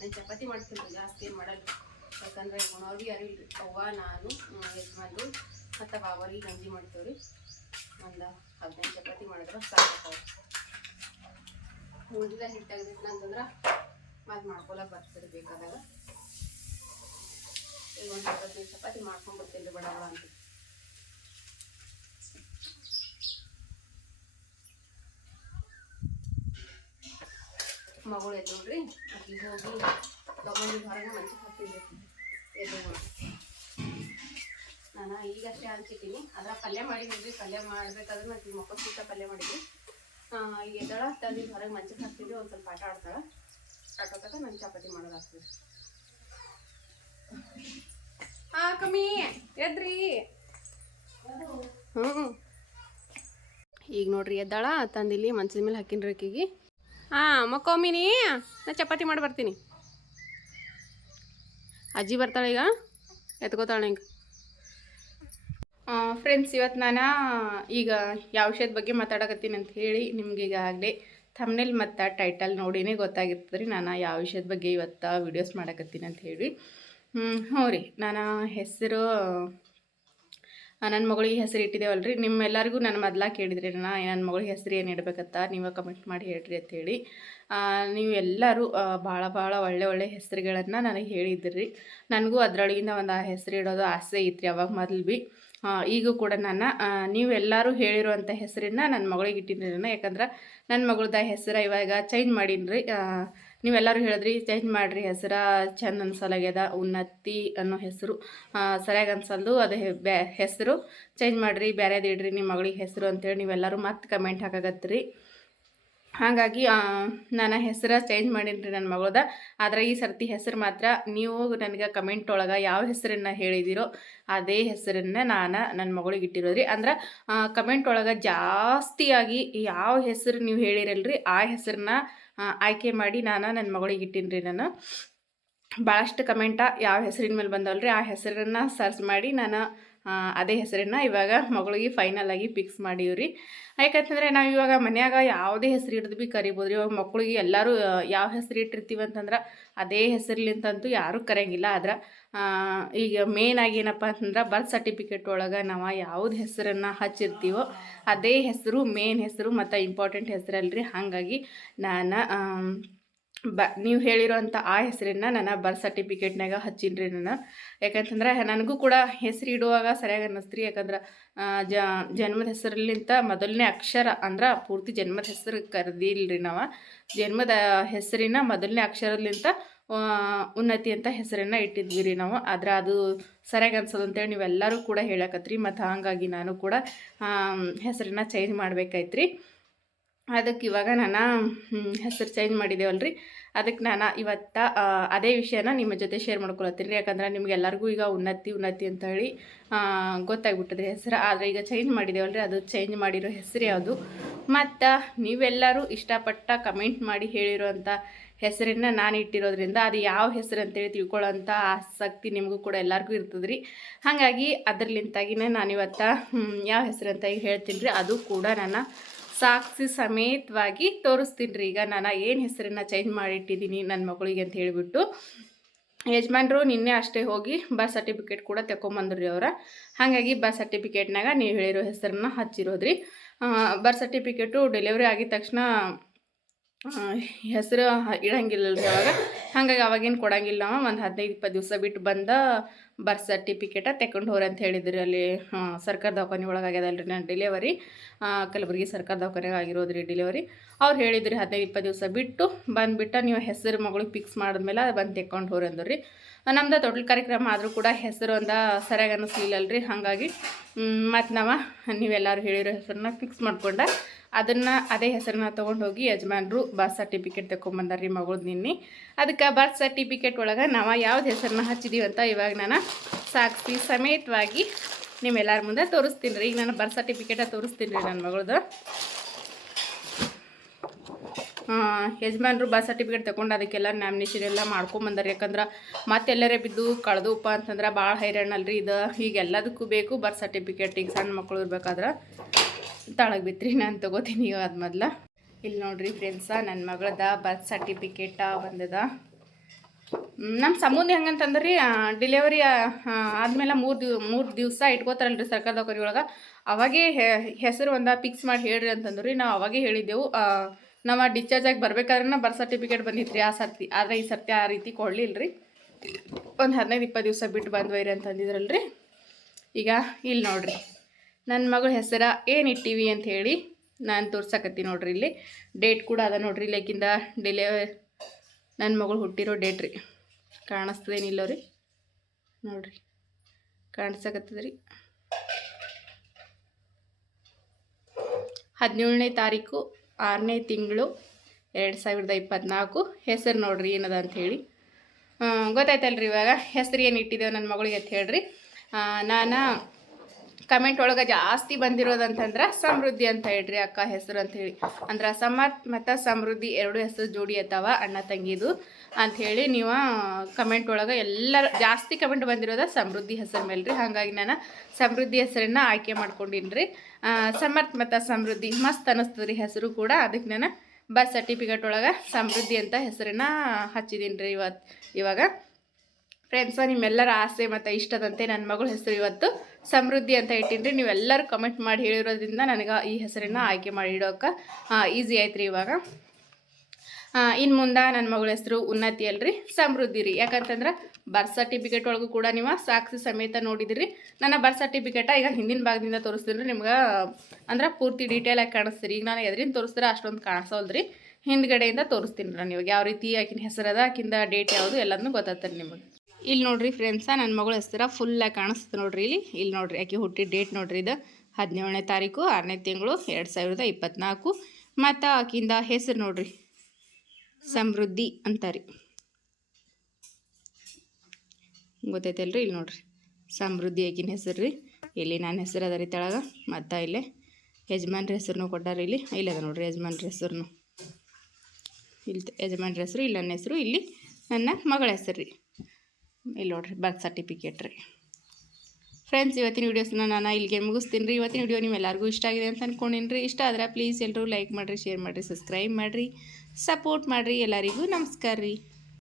ಹತ್ತು ಚಪಾತಿ ಮಾಡ್ತೀನಿ ಜಾಸ್ತಿ ಏನು ಮಾಡಲ್ಲ. ಯಾಕಂದ್ರೆ ಅವ್ರಿಗೆ ಯಾರು ಇಲ್ಲ ಅವ್ವ, ನಾನು ಯಜಮಾನ್ರು, ಮತ್ತು ಬಾಬರಿಗೆ ಗಂಜಿ ಮಾಡ್ತೀವಿ ರೀ ಒಂದು ಹದಿನೈದು ಚಪಾತಿ ಮಾಡಿದ್ರೆ, ಸಾಕು ಉಳಿದ ಹಿಟ್ಟು ತೆಗ್ದಿತ್ತು ಅಂತಂದ್ರೆ ಮತ್ತೆ ಮಾಡ್ಕೊಳಕ್ಕೆ ಬರ್ತದೆ ಬೇಕಾದಾಗ. ಈಗ ಒಂದು ಹದಿನೈದು ಚಪಾತಿ ಮಾಡ್ಕೊಂಡ್ಬರ್ತೀನಿ ರೀ ಬಡ ಬಡ ಅಂತ. ಮಗಳು ಎದ್ದು ನೋಡ್ರಿ ಆಕಿಗೆ ಹೋಗಿ ತಗೊಂಡು ಹೊರಗೆ ಮಂಚಕ್ಕೆ ಹಾಕ್ತಿದ್ದೆ ಎದ್ದು ನಾನು ಈಗಷ್ಟೇ ಹಂಚಿದ್ದೀನಿ ಅದರ ಪಲ್ಯ ಮಾಡಿದ್ವಿ ಪಲ್ಯ ಮಾಡಬೇಕಾದ್ರೆ ನಾನು ಮೊಕ್ಕ ಸೂಟ ಪಲ್ಯ ಮಾಡಿದ್ವಿ. ಈಗ ಎದ್ದಳ ತಂದು ಹೊರಗೆ ಮಂಚಕ್ಕೆ ಹಾಕ್ತಿದ್ವಿ. ಒಂದು ಸ್ವಲ್ಪ ಆಟ ಆಡ್ತಾಳೆ. ಆಟೋತಕ ನಾನು ಚಪಾತಿ ಮಾಡೋದು ಆಗ್ತದೆ ಹಾ ಕಮ್ಮಿ. ಎದ್ರಿ. ಹ್ಞೂ ಈಗ ನೋಡ್ರಿ ಎದ್ದಾಳ ತಂದಿಲ್ಲಿ ಮಂಚದ ಮೇಲೆ ಹಾಕಿನ್ರಿ ಆಕಿಗೆ ಹಾಂ ಮಕ್ಕೊಮ್ಮಿನಿ ನಾ ಚಪಾತಿ ಮಾಡಿ ಬರ್ತೀನಿ. ಅಜ್ಜಿ ಬರ್ತಾಳೆ ಈಗ, ಎತ್ಕೋತಾಳೆ ಹಿಂಗೆ. ಫ್ರೆಂಡ್ಸ್ ಇವತ್ತು ನಾನು ಈಗ ಯಾವ ವಿಷಯದ ಬಗ್ಗೆ ಮಾತಾಡಕತ್ತೀನಿ ಅಂತ ಹೇಳಿ ನಿಮ್ಗೆ ಈಗಾಗಲೇ ಥಮ್ನೆಲ್ ಮತ್ತು ಟೈಟಲ್ ನೋಡಿನೇ ಗೊತ್ತಾಗಿರ್ತದೆ ರೀ ನಾನು ಯಾವ ವಿಷಯದ ಬಗ್ಗೆ ಇವತ್ತು ವೀಡಿಯೋಸ್ ಮಾಡಕತ್ತೀನಿ ಅಂತ ಹೇಳಿ. ಹ್ಞೂ ಹ್ಞೂ ರೀ, ನಾನು ಹೆಸರು ನನ್ನ ಮಗಳಿಗೆ ಹೆಸರು ಇಟ್ಟಿದ್ದೇವಲ್ಲ ರೀ ನಿಮ್ಮೆಲ್ಲರಿಗೂ ನಾನು ಮೊದ್ಲ ಕೇಳಿದ್ರಿ ನಾ ನನ್ನ ಮಗಳಿಗೆ ಹೆಸರು ಏನು ಇಡಬೇಕಂತ ನೀವು ಕಮೆಂಟ್ ಮಾಡಿ ಹೇಳ್ರಿ ಅಂತೇಳಿ ನೀವು ಎಲ್ಲರೂ ಭಾಳ ಭಾಳ ಒಳ್ಳೆ ಒಳ್ಳೆ ಹೆಸರುಗಳನ್ನು ನನಗೆ ಹೇಳಿದ್ರಿ. ನನಗೂ ಅದರೊಳಗಿಂದ ಒಂದು ಹೆಸರು ಇಡೋದು ಆಸೆ ಐತ್ರಿ ಅವಾಗ ಮೊದಲು ಭೀ ಈಗೂ ಕೂಡ ನಾನು ನೀವೆಲ್ಲರೂ ಹೇಳಿರುವಂಥ ಹೆಸರನ್ನ ನನ್ನ ಮಗಳಿಗೆ ಇಟ್ಟಿದ್ದೀನಿ ಯಾಕಂದ್ರೆ ನನ್ನ ಮಗಳದ ಹೆಸರು ಇವಾಗ ಚೇಂಜ್ ಮಾಡೀನಿ ರೀ ನೀವೆಲ್ಲರೂ ಹೇಳಿದ್ರಿ, ಚೇಂಜ್ ಮಾಡಿರಿ, ಹೆಸರು ಚೆಂದ ಅನ್ಸಲಾಗ್ಯದ ಉನ್ನತಿ ಅನ್ನೋ ಹೆಸರು. ಸರಿಯಾಗಿ ಅನ್ಸಲ್ದು, ಅದು ಬ್ಯಾ, ಹೆಸರು. ಚೇಂಜ್ ಮಾಡಿರಿ ಬೇರೆದು ಇಡ್ರಿ ನಿಮ್ಮ ಮಗಳಿಗೆ ಹೆಸರು ಅಂತೇಳಿ ನೀವೆಲ್ಲರೂ ಮತ್ತೆ ಕಮೆಂಟ್ ಹಾಕಾಗತ್ತೀರಿ ಹಾಗಾಗಿ ನಾನು ಹೆಸರು ಚೇಂಜ್ ಮಾಡೀನಿ ನನ್ನ ಮಗಳದ. ಆದರೆ ಈ ಸರ್ತಿ ಹೆಸರು ಮಾತ್ರ ನೀವು ನನಗೆ ಕಮೆಂಟ್ ಒಳಗೆ ಯಾವ ಹೆಸರನ್ನು ಹೇಳಿದಿರೋ, ಅದೇ ಹೆಸರನ್ನು ನಾನು ನನ್ನ ಮಗಳಿಗೆ ಇಟ್ಟಿರೋದ್ರಿ. ಅಂದ್ರೆ ಕಮೆಂಟ್ ಒಳಗೆ ಜಾಸ್ತಿಯಾಗಿ ಯಾವ ಹೆಸರು ನೀವು ಹೇಳಿರಲ್ರಿ, ಆ ಹೆಸರನ್ನ ಆಯ್ಕೆ ಮಾಡಿ ನಾನು ನನ್ನ ಮಗಳಿಗೆ ಇಟ್ಟೀನಿ ರೀ ನಾನು ಭಾಳಷ್ಟು ಕಮೆಂಟ ಯಾವ ಹೆಸರಿನ ಮೇಲೆ ಬಂದವಲ್ಲ ರೀ ಆ ಹೆಸರನ್ನು ಸರ್ಚ್ ಮಾಡಿ ನಾನು ಅದೇ ಹೆಸರನ್ನು ಇವಾಗ ಮಗಳಿಗೆ ಫೈನಲ್ ಆಗಿ ಫಿಕ್ಸ್ ರೀ ಯಾಕಂತಂದರೆ ನಾವು ಇವಾಗ ಮನ್ಯಾಗ ಯಾವುದೇ ಹೆಸರು ಹಿಡಿದು ಭೀ ಕರಿಬೋದು ರೀ ಇವಾಗ ಮಕ್ಕಳಿಗೆ ಎಲ್ಲರೂ ಯಾವ ಹೆಸರು ಇಟ್ಟಿರ್ತೀವಿ ಅಂತಂದ್ರೆ ಅದೇ ಹೆಸರ್ಲಿಂತಂತೂ ಯಾರೂ ಕರೆಯಂಗಿಲ್ಲ ಆದ್ರೆ ಈಗ ಮೇನ್ ಆಗಿ ಏನಪ್ಪ ಅಂತಂದ್ರೆ ಬರ್ತ್ ಸರ್ಟಿಫಿಕೇಟ್ ಒಳಗೆ ನಾವು ಯಾವ್ದು ಹೆಸರನ್ನು ಹಚ್ಚಿರ್ತೀವೋ ಅದೇ ಹೆಸರು ಮೇನ್ ಹೆಸರು ಮತ್ತು ಇಂಪಾರ್ಟೆಂಟ್ ಹೆಸರಲ್ರಿ. ಹಾಗಾಗಿ ನಾನು ಬ, ನೀವು ಹೇಳಿರೋಂಥ ಆ ಹೆಸರನ್ನ ನಾನು ಬರ್ತ್ ಸರ್ಟಿಫಿಕೇಟ್ನಾಗ ಹಚ್ಚೀನಿ ರೀ ನಾನು. ಯಾಕಂತಂದ್ರೆ ನನಗೂ ಕೂಡ ಹೆಸರು ಇಡುವಾಗ ಸರಿಯಾಗಿ ಅನ್ನಿಸ್ತು ರೀ ಯಾಕಂದ್ರೆ ಜ, ಜನ್ಮದ ಹೆಸರಲ್ಲಿಂತ ಮೊದಲನೇ ಅಕ್ಷರ ಅಂದ್ರೆ ಪೂರ್ತಿ ಜನ್ಮದ ಹೆಸರು ಕರೆದಿಲ್ಲ ರೀ ನಾವು. ಜನ್ಮದ ಹೆಸರಿನ ಮೊದಲನೇ ಅಕ್ಷರಲಿಂತ ಉನ್ನತಿ ಅಂತ ಹೆಸರನ್ನು ಇಟ್ಟಿದ್ವಿ ರೀ ನಾವು. ಆದ್ರೆ ಅದು ಸರಿಯಾಗಿ ಅನ್ಸೋದು ಅಂತೇಳಿ ನೀವೆಲ್ಲರೂ ಕೂಡ ಹೇಳಕತ್ರಿ. ಮತ್ತು ಹಾಗಾಗಿ ನಾನು ಕೂಡ ಹೆಸರನ್ನ ಚೇಂಜ್ ಮಾಡ್ಬೇಕಾಯ್ತು ಅದಕ್ಕೆ ಇವಾಗ ನಾನು ಹೆಸರು ಚೇಂಜ್ ಮಾಡಿದ್ದೇವಲ್ರಿ ಅದಕ್ಕೆ ನಾನು ಇವತ್ತು ಅದೇ ವಿಷಯನ ನಿಮ್ಮ ಜೊತೆ ಶೇರ್ ಮಾಡ್ಕೊಳತ್ತೀನಿ ರೀ. ಯಾಕಂದ್ರೆ ನಿಮ್ಗೆಲ್ಲರಿಗೂ ಈಗ ಉನ್ನತಿ ಉನ್ನತಿ ಅಂತ ಹೇಳಿ ಗೊತ್ತಾಗ್ಬಿಟ್ಟದ್ರಿ ಹೆಸರು. ಆದರೆ ಈಗ ಚೇಂಜ್ ಮಾಡಿದ್ದೇವಲ್ರಿ ಅದು ಚೇಂಜ್ ಮಾಡಿರೋ ಹೆಸರು ಯಾವುದು? ಮತ್ತು ನೀವೆಲ್ಲರೂ ಇಷ್ಟಪಟ್ಟ ಕಮೆಂಟ್ ಮಾಡಿ ಹೇಳಿರೋಂಥ ಹೆಸರನ್ನ ನಾನು ಇಟ್ಟಿರೋದ್ರಿಂದ ಅದು ಯಾವ ಹೆಸರು ಅಂತೇಳಿ ತಿಳ್ಕೊಳ್ಳೋಂಥ ಆಸಕ್ತಿ ನಿಮಗೂ ಕೂಡ ಎಲ್ಲರಿಗೂ ಇರ್ತದೆ ರೀ ಹಾಗಾಗಿ ಅದರ್ಲಿಂತಾಗಿನೇ ನಾನಿವತ್ತ ಯಾವ ಹೆಸರು ಅಂತ ಹೇಳ್ತೀನಿ ರೀ ಅದು ಕೂಡ ನಾನು ಸಾಕ್ಷಿ ಸಮೇತವಾಗಿ ತೋರಿಸ್ತೀನಿ ರೀ ಈಗ ನಾನು ಏನು ಹೆಸರನ್ನು ಚೇಂಜ್ ಮಾಡಿಟ್ಟಿದ್ದೀನಿ ನನ್ನ ಮಗಳಿಗೆ ಅಂತ ಹೇಳಿಬಿಟ್ಟು. ಯಜಮಾನ್ರು ನಿನ್ನೆ ಅಷ್ಟೇ ಹೋಗಿ ಬರ್ತ್ ಸರ್ಟಿಫಿಕೇಟ್ ಕೂಡ ತಗೊಂಬಂದ್ರಿ ಅವರ. ಹಾಗಾಗಿ ಬರ್ತ್ ಸರ್ಟಿಫಿಕೇಟ್ನಾಗ ನೀವು ಹೇಳಿರೋ ಹೆಸರನ್ನ ಹಚ್ಚಿರೋದ್ರಿ. ಬರ್ತ್ ಸರ್ಟಿಫಿಕೇಟು ಡೆಲಿವರಿ ಆಗಿದ ತಕ್ಷಣ ಹೆಸರು ಇಡಂಗಿಲ್ಲ ರೀ ಅವಾಗ. ಹಂಗಾಗಿ ಅವಾಗೇನು ಕೊಡಂಗಿಲ್ಲ ಒಂದು ಹದಿನೈದು ಇಪ್ಪತ್ತು ದಿವಸ ಬಿಟ್ಟು ಬಂದ ಬರ್ತ್ ಸರ್ಟಿಫಿಕೇಟ ತೆಕೊಂಡು ಹೋರಿ ಅಂತ ಹೇಳಿದ್ರಿ ಅಲ್ಲಿ. ಸರ್ಕಾರ ದವಾಖಾನೆ ಒಳಗೆ ಆಗ್ಯದಲ್ರಿ ನಾನು ಡೆಲಿವರಿ ಕಲಬುರಗಿ ಸರ್ಕಾರ ದವಾಖಾನೆಗೆ ಆಗಿರೋದ್ರಿ ಡೆಲಿವರಿ ಅವ್ರು ಹೇಳಿದ್ರಿ ಹದಿನೈದು ಇಪ್ಪತ್ತು ದಿವಸ ಬಿಟ್ಟು ಬಂದುಬಿಟ್ಟು ನೀವು ಹೆಸರು ಮಗಳಿಗೆ ಫಿಕ್ಸ್ ಮಾಡಿದ್ಮೇಲೆ ಬಂದು ತೆಕ್ಕೊಂಡು ಹೋರಿ ಅಂದ್ರಿ. ನಮ್ದು ದೊಡ್ಡ ಕಾರ್ಯಕ್ರಮ ಆದರೂ ಕೂಡ ಹೆಸರು ಒಂದ ಸರಿಯಾಗಿ ಅನ್ನಿಸ್ಲಿಲ್ಲಲ್ರಿ ಹಾಗಾಗಿ ಮತ್ತು ನಾವು ನೀವೆಲ್ಲರೂ ಹೇಳಿರೋ ಹೆಸರನ್ನ ಫಿಕ್ಸ್ ಮಾಡ್ಕೊಂಡ ಅದನ್ನು ಅದೇ ಹೆಸರನ್ನ ತೊಗೊಂಡು ಹೋಗಿ ಯಜಮಾನರು ಬರ್ತ್ ಸರ್ಟಿಫಿಕೇಟ್ ತೊಗೊಂಬಂದಾರ್ರಿ ಮಗಳು ನಿನ್ನೆ. ಅದಕ್ಕೆ ಬರ್ತ್ ಸರ್ಟಿಫಿಕೇಟ್ ಒಳಗೆ ನಾವು ಯಾವ್ದು ಹೆಸರನ್ನ ಅಂತ ಇವಾಗ ನಾನು ಸಾಕ್ಷಿ ಸಮೇತವಾಗಿ ನಿಮ್ಮೆಲ್ಲರ ಮುಂದೆ ತೋರಿಸ್ತೀನಿ ರೀ. ಈಗ ನಾನು ಬರ್ತ್ ಸರ್ಟಿಫಿಕೇಟ ತೋರಿಸ್ತೀನಿ ರೀ ನನ್ನ ಮಗಳದು. ಯಜಮಾನ್ರು ಬರ್ತ್ ಸರ್ಟಿಫಿಕೇಟ್ ತಗೊಂಡು ಅದಕ್ಕೆಲ್ಲ ನ್ಯಾಮಿನೇಷನ್ ಎಲ್ಲ ಮಾಡ್ಕೊಂಬಂದಾರೆ ಯಾಕಂದ್ರೆ ಮತ್ತೆಲ್ಲರೇ ಬಿದ್ದು ಕಳೆದುಪ್ಪ ಅಂತಂದ್ರೆ ಭಾಳ ಹೈರಾಣಲ್ರಿ ಇದು. ಈಗ ಎಲ್ಲದಕ್ಕೂ ಬೇಕು ಬರ್ತ್ ಸರ್ಟಿಫಿಕೇಟ್ ಈಗ ಸಣ್ಣ ಮಕ್ಕಳು ಇರ್ಬೇಕಾದ್ರೆ ತಳಗೆ ಬಿತ್ರಿ ನಾನು ತಗೋತೀನಿ ಅದು ಮೊದ್ಲು. ಇಲ್ಲಿ ನೋಡ್ರಿ ಫ್ರೆಂಡ್ಸ ನನ್ನ ಮಗಳದ ಬರ್ತ್ ಸರ್ಟಿಫಿಕೇಟ ಬಂದದ. ನಮ್ಮ ಸಮೂಹ ಹೆಂಗಂತಂದ್ರೆ ರೀ ಡಿಲೆವರಿ ಆದಮೇಲೆ ಮೂರು ದಿವ್, ಮೂರು ದಿವಸ ಇಟ್ಕೋತಾರಲ್ರಿ ಸರ್ಕಾರದ ಕರಿ ಒಳಗೆ. ಅವಾಗೇ ಹೆಸರು ಒಂದು ಫಿಕ್ಸ್ ಮಾಡಿ ಹೇಳ್ರಿ ರೀ ನಾವು ಅವಾಗೇ ಹೇಳಿದ್ದೆವು. ನಾವು ಡಿಸ್ಚಾರ್ಜ್ ಆಗಿ ಬರ್ಬೇಕಾದ್ರೆ ಬರ್ತ್ ಸರ್ಟಿಫಿಕೇಟ್ ಬಂದಿತ್ತು ರೀ ಆ ಸರ್ತಿ, ಆದರೆ ಈ ಸರ್ತಿ ಆ ರೀತಿ ಕೊಡಲಿಲ್ಲ ರೀ ಒಂದು ಹದಿನೈದು ಇಪ್ಪತ್ತು ದಿವಸ ಬಿಟ್ಟು ಬಂದ್ವೈರಿ ಅಂತಂದಿದ್ರಲ್ರಿ. ಈಗ ಇಲ್ಲಿ ನೋಡ್ರಿ. ನನ್ನ ಮಗಳ ಹೆಸರ ಏನು ಇಟ್ಟಿವಿ ಅಂತ ಹೇಳಿ ನಾನು ತೋರ್ಸಕತ್ತಿ ನೋಡ್ರಿ ಇಲ್ಲಿ. ಡೇಟ್ ಕೂಡ ಅದ ನೋಡ್ರಿ ಲೈಕಿಂದ ಡಿಲೇ ನನ್ನ ಮಗಳು ಹುಟ್ಟಿರೋ ಡೇಟ್ ರೀ. ಕಾಣಿಸ್ತದೇನಿಲ್ಲ ರೀ ನೋಡ್ರಿ. ಕಾಣಿಸಕತ್ತದ್ರಿ. ಹದಿನೇಳನೇ ತಾರೀಕು, ಆರನೇ ತಿಂಗಳು, ಎರಡು ಸಾವಿರದ ಇಪ್ಪತ್ತ್ನಾಲ್ಕು ಹೆಸರು ನೋಡ್ರಿ ಏನದ ಅಂತ ಹೇಳಿ. ಗೊತ್ತಾಯ್ತಲ್ರಿ ಇವಾಗ? ಹೆಸರು ಏನು ಇಟ್ಟಿದ್ದೇವೆ ನನ್ನ ಮಗಳಿಗೆ ಅಂತ ಹೇಳ್ರಿ. ನಾನು ಕಮೆಂಟ್ ಒಳಗೆ ಜಾಸ್ತಿ ಬಂದಿರೋದಂತಂದ್ರೆ ಸಮೃದ್ಧಿ ಅಂತ ಹೇಳ್ರಿ ಅಕ್ಕ ಹೆಸರು ಅಂತ ಹೇಳಿ. ಅಂದ್ರೆ ಸಮರ್ಥ ಮತ್ತು ಸಮೃದ್ಧಿ ಎರಡು ಹೆಸರು ಜೋಡಿ ಅದಾವ ಅಣ್ಣ ತಂಗಿದು ಅಂತ ಹೇಳಿ ನೀವು ಕಮೆಂಟ್ ಒಳಗೆ ಎಲ್ಲರ ಜಾಸ್ತಿ ಕಮೆಂಟ್ ಬಂದಿರೋದ ಸಮೃದ್ಧಿ ಹೆಸರು ಮೇಲೆ ರೀ ಹಾಗಾಗಿ ನಾನು ಸಮೃದ್ಧಿ ಹೆಸರನ್ನ ಆಯ್ಕೆ ಮಾಡ್ಕೊಂಡಿನ್ರಿ. ಸಮರ್ಥ ಸಮರ್ಥ್ ಮತ್ತು ಸಮೃದ್ಧಿ ಮಸ್ತ್ ಅನ್ನಿಸ್ತದೆ ರೀ ಹೆಸರು ಕೂಡ. ಅದಕ್ಕೆ ನಾನು ಬರ್ತ್ ಸರ್ಟಿಫಿಕೇಟ್ ಒಳಗೆ ಸಮೃದ್ಧಿ ಅಂತ ಹೆಸರನ್ನ ಹಚ್ಚಿದ್ದೀನಿ ರೀ ಇವತ್ತು ಇವಾಗ. ಫ್ರೆಂಡ್ಸ ನಿಮ್ಮೆಲ್ಲರ ಆಸೆ ಮತ್ತು ಇಷ್ಟದಂತೆ ನನ್ನ ಮಗಳ ಹೆಸರು ಇವತ್ತು ಸಮೃದ್ಧಿ ಅಂತ ಇಟ್ಟಿನ್ರಿ ನೀವೆಲ್ಲರೂ ಕಮೆಂಟ್ ಮಾಡಿ ಹೇಳಿರೋದ್ರಿಂದ ನನಗೆ ಈ ಹೆಸರನ್ನು ಆಯ್ಕೆ ಮಾಡಿ ಇಡೋಕೆ ಈಸಿ ಆಯ್ತು ರೀ ಇವಾಗ. ಇನ್ನು ಮುಂದೆ ನನ್ನ ಮಗಳ ಹೆಸರು ಉನ್ನತಿ ಅಲ್ರಿ. ಸಮೃದ್ಧಿ ರೀ. ಯಾಕಂತಂದ್ರೆ ಬರ್ತ್ ಸರ್ಟಿಫಿಕೇಟ್ ಒಳಗೂ ಕೂಡ ನೀವು ಸಾಕ್ಷಿ ಸಮೇತ ನೋಡಿದಿರಿ. ನನ್ನ ಬರ್ತ್ ಸರ್ಟಿಫಿಕೇಟ ಈಗ ಹಿಂದಿನ ಭಾಗದಿಂದ ತೋರಿಸ್ತೀನಿ ನಿಮ್ಗೆ, ಅಂದ್ರೆ ಪೂರ್ತಿ ಡೀಟೇಲ್ ಆಗಿ ಕಾಣಿಸ್ತೀರಿ. ಈಗ ನಾನು ಎದ್ರಿಂದ ತೋರಿಸಿದ್ರೆ ಅಷ್ಟೊಂದು ಕಾಣಿಸೋಲ್ರಿ. ಹಿಂದ್ಗಡೆಯಿಂದ ತೋರಿಸ್ತೀನಿ ನಾನು ಇವಾಗ. ಯಾವ ರೀತಿ ಆಕಿನ ಹೆಸರದ ಆಕಿಂದ ಡೇಟ್ ಯಾವುದು ಎಲ್ಲದನ್ನೂ ಗೊತ್ತಾಗ್ತಾರೆ ನಿಮಗೆ. ಇಲ್ಲಿ ನೋಡ್ರಿ ಫ್ರೆಂಡ್ಸ ನನ್ನ ಮಗಳ ಹೆಸರ ಫುಲ್ಲಾಗಿ ಕಾಣಿಸ್ತದೆ ನೋಡ್ರಿ ಇಲ್ಲಿ. ಇಲ್ಲಿ ನೋಡ್ರಿ ಆಕೆ ಹುಟ್ಟಿದ ಡೇಟ್ ನೋಡ್ರಿ ಇದು. ಹದಿನೇಳನೇ ತಾರೀಕು, ಆರನೇ ತಿಂಗಳು, ಎರಡು ಸಾವಿರದ ಇಪ್ಪತ್ತ್ನಾಲ್ಕು ಮತ್ತು ಆಕಿಂದ ಹೆಸರು ನೋಡ್ರಿ. ಸಮೃದ್ಧಿ ಅಂತಾರೆ ಗೊತ್ತೈತಲ್ರಿ ಇಲ್ಲಿ ನೋಡ್ರಿ. ಸಮೃದ್ಧಿ ಆಕಿನ ಹೆಸರು ರೀ. ಇಲ್ಲಿ ನನ್ನ ಹೆಸರು ಅದ ರೀ ತೆಳಗ. ಮತ್ತು ಇಲ್ಲೇ ಯಜಮಾನ್ರ ಹೆಸರನ್ನು ಕೊಟ್ಟಾರ ಇಲ್ಲಿ. ಇಲ್ಲಿ ಅದ ನೋಡ್ರಿ ಯಜಮಾನ್ರ ಹೆಸರು ಇಲ್ಲಿ ಯಜಮಾನ್ರ ಹೆಸರು, ಇಲ್ಲಿ ನನ್ನ ಹೆಸರು, ಇಲ್ಲಿ ನನ್ನ ಮಗಳ ಹೆಸರು ರೀ. ಇಲ್ಲಿ ನೋಡ್ರಿ ಬರ್ತ್ ಸರ್ಟಿಫಿಕೇಟ್ ರೀ. ಫ್ರೆಂಡ್ಸ್ ಇವತ್ತಿನ ವೀಡಿಯೋಸ್ನ ನಾನು ಇಲ್ಲಿಗೆ ಮುಗಿಸ್ತೀನಿ ರೀ. ಇವತ್ತಿನ ವಿಡಿಯೋ ನಿಮ್ಮೆಲ್ಲರಿಗೂ ಇಷ್ಟ ಆಗಿದೆ ಅಂತ ಅಂದ್ಕೊಂಡಿನಿ ರೀ. ಇಷ್ಟ ಆದರೆ ಪ್ಲೀಸ್ ಎಲ್ಲರೂ ಲೈಕ್ ಮಾಡಿರಿ ಶೇರ್ ಮಾಡಿರಿ ಸಬ್ಸ್ಕ್ರೈಬ್ ಮಾಡಿರಿ ಸಪೋರ್ಟ್ ಮಾಡಿರಿ ಎಲ್ಲರಿಗೂ ನಮಸ್ಕಾರ ರೀ.